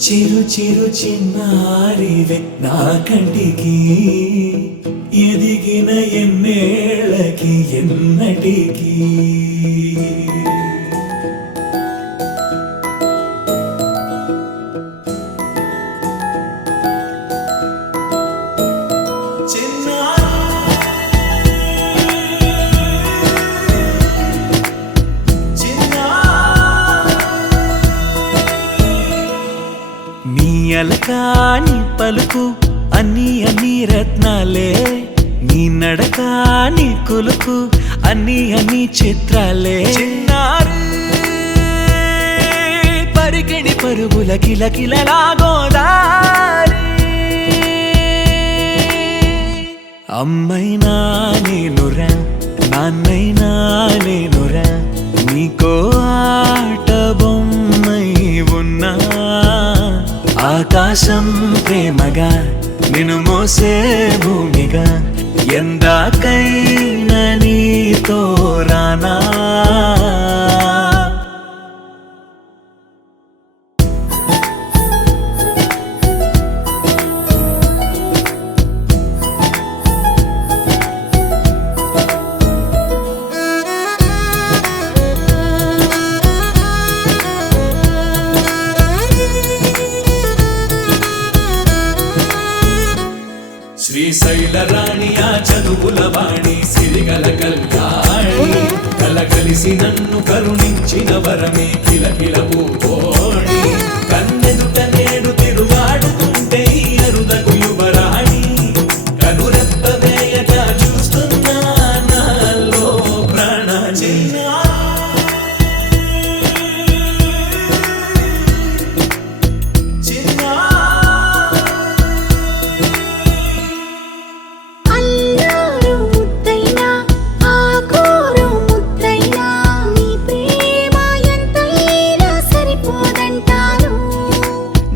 చిరు చిరు చిన్నారివే నా కంటికి ఎదిగిన ఎన్నేళ్ళకి ఎన్నటికి అలకాని పలుకు అన్ని రత్నాలే నీ నడకాని కులుకు అన్ని చిత్రాలే పరికిణి పరుగుల కిలకిలలాగోదారి అమ్మైనా నేనురా నాన్నైనా నేనురా నీకో ఆట బొమ్మై ఉన్నా ఆకాశం ప్రేమగా నిన్ను మోసే భూమిగా ఎందాకైనా నీతో రానా శ్రీశైల రాణి ఆ చదువుల వాణి సిరిగల కల్యాణి కలగలిసి నన్ను కరుణించిన వరమే కిలకిల పూకోణి కన్నెదుట నేడు తిరుగాడుతుంటే అరుదకు యువరాణి కనురెప్ప వేయక చూస్తున్నా నాలో ప్రాణ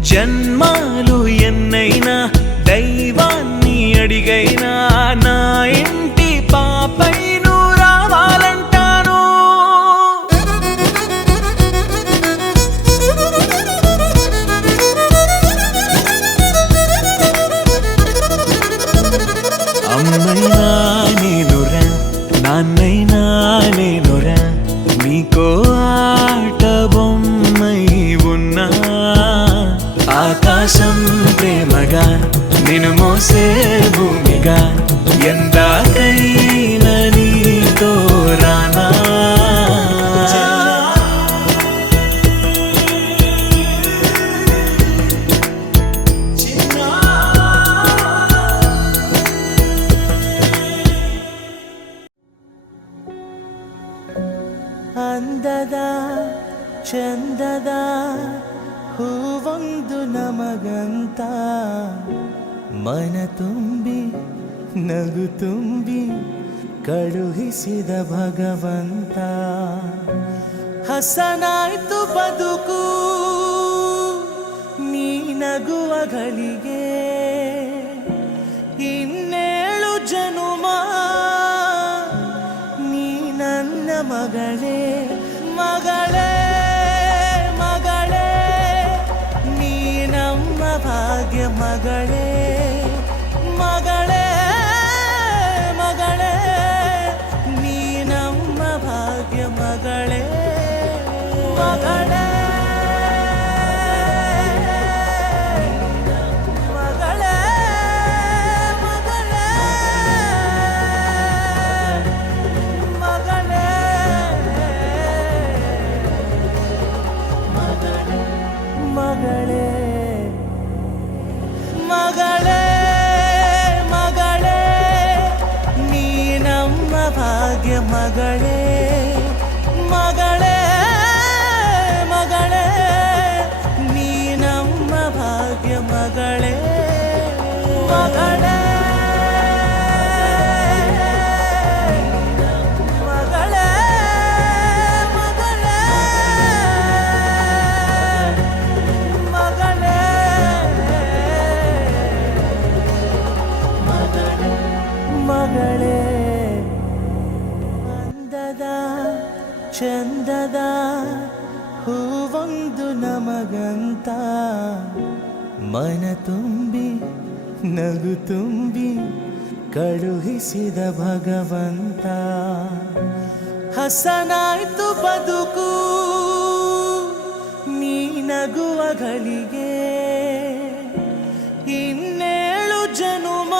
జన్మాలు ఎన్నైనా దైవాన్ని అడిగైనా నా ఇంటి పాపై నువ్వు రావాలంటాను అమ్మైనా నేనురా నాన్నైనా నేనురా నీకో ఆట బొమ్మై ఉన్నా ఆకాశం ప్రేమగా నిన్ను మోసే భూమిగా ఎందాకైనా నీతో రానా ಅಂದದ ಚಂದದ ಹೂವೊಂದು ನಮಗಂತ ಮನ ತುಂಬಿ ನಗು ತುಂಬಿ ಕಳುಹಿಸಿದ ಭಗವಂತ ಹಸನಾಯ್ತು ಬದುಕು ನೀ ನಗುವ ಗಳಿಗೆ ಇನ್ನೇಳು ಜನುಮ ನೀ ನನ್ನ ಮಗಳೇ ಮಗಳೇ ಭಾಗ್ಯ ಮಗಳೇ ಮಗಳೇ ಮಗಳೇ ನೀ ನಮ್ಮ ಭಾಗ್ಯ ಮಗಳೇ ಮಗಳೇ ಮಗಳೇ ಮಗಳೇ ಮಗಳೇ ಮಗಳೇ ಮಗಳೇ ಮಗಳೇ ನೀ ನಮ್ಮ ಭಾಗ್ಯ ಮಗಳೇ ಮಗಳೇ ಮಗಳೇ ನೀ ನಮ್ಮ ಭಾಗ್ಯ ಮಗಳೇ ಮಗಳೇ ಮಗಳೇ ಮಗಳೇ ಅಂದದ ಚಂದದ ಹೂವೊಂದು ನಮಗಂತ ಮನ ತುಂಬಿ ನಗು ತುಂಬಿ ಕಳುಹಿಸಿದ ಭಗವಂತ ಹಸನಾಯ್ತು ಬದುಕು ನೀ ನಗುವಗಳಿಗೆ ಇನ್ನೇಳು ಜನುಮ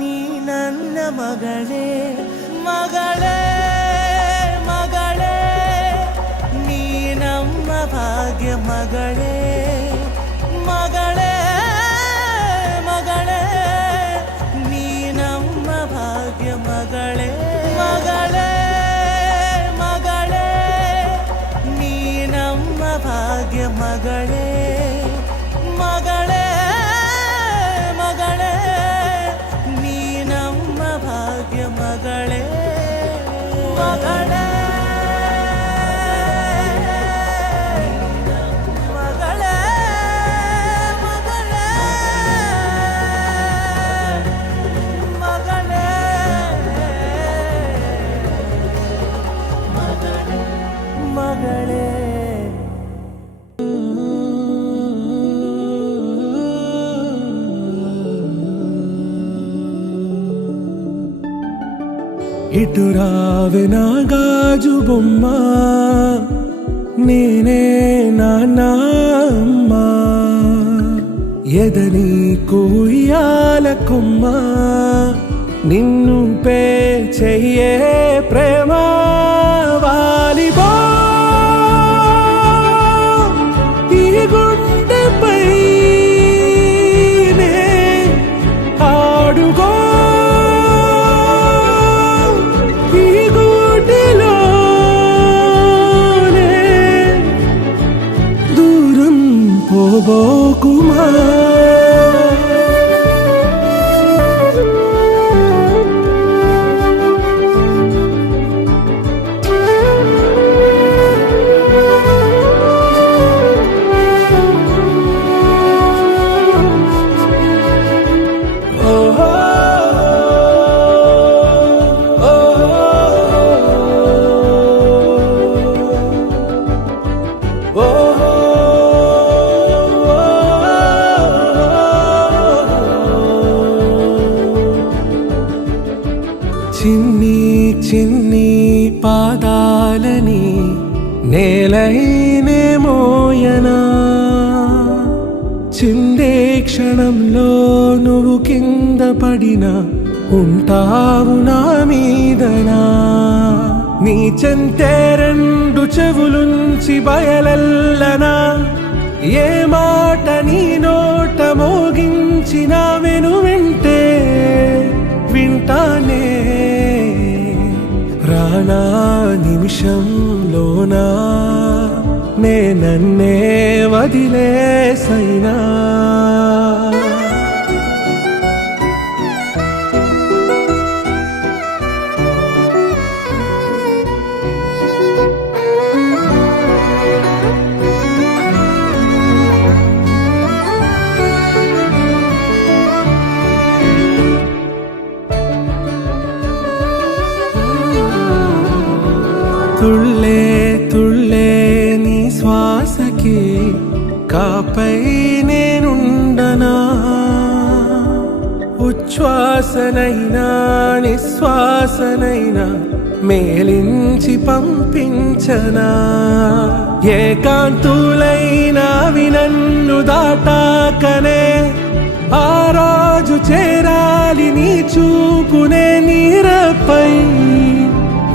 ನೀ ನನ್ನ ಮಗಳೇ ಮಗಳೇ ಮಗಳೇ ನೀ ನಮ್ಮ ಭಾಗ್ಯ ಮಗಳೇ ಮಗಳೇ ಮಗಳೇ ನೀ ನಮ್ಮ ಭಾಗ್ಯ ಮಗಳೇ ಮಗಳೇ ಮಗಳೇ ನೀ ನಮ್ಮ ಭಾಗ್ಯ ಮಗಳೇ ಮಗಳೇ ಮಗಳೇ ನೀ ನಮ್ಮ ಭಾಗ್ಯ ಮಗಳೇ ಮಗಳೇ ಮಗಳೇ ಮಗಳೇ ಮಗಳೇ ಮಗಳೇ ఇటు రావే నా గాజు బొమ్మ నేనే నాన్నమ్మ ఎదని కుయ్యాల కొమ్మ నిన్ను పే చెయ్యే ప్రేమ వాలిబో ఈ గుండెపై ఆడుగో పోబోకుమా చిన్ని చిన్ని పాదాలని నేలైనే మోయనా చిందే క్షణంలో నువ్వు కింద పడినా ఉంటావు నా మీదనా నీ చెంతే రెండు చెవులుంచి బయలెల్లనా ఏ మాట నీ నోట మోగించిన వెను వింటే వింటానే రానా నిమిషంలోనా నే నన్నే వదిలేసైనా తుళ్ళే తుళ్ళే నీ శ్వాసకి కాపై నేనుండనా ఉచ్ఛ్వాసనైనా నిశ్వాసనైనా మేలించి పంపించనా ఏకాంతులైనవి నన్ను దాటాకనే ఆ రోజు చేరాలి నీ చూపునే నీరపై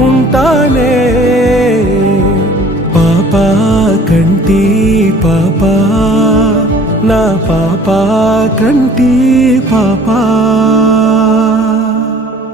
ఉంటానే పాపా కంటి పాపా నా పాపా కంటి పాపా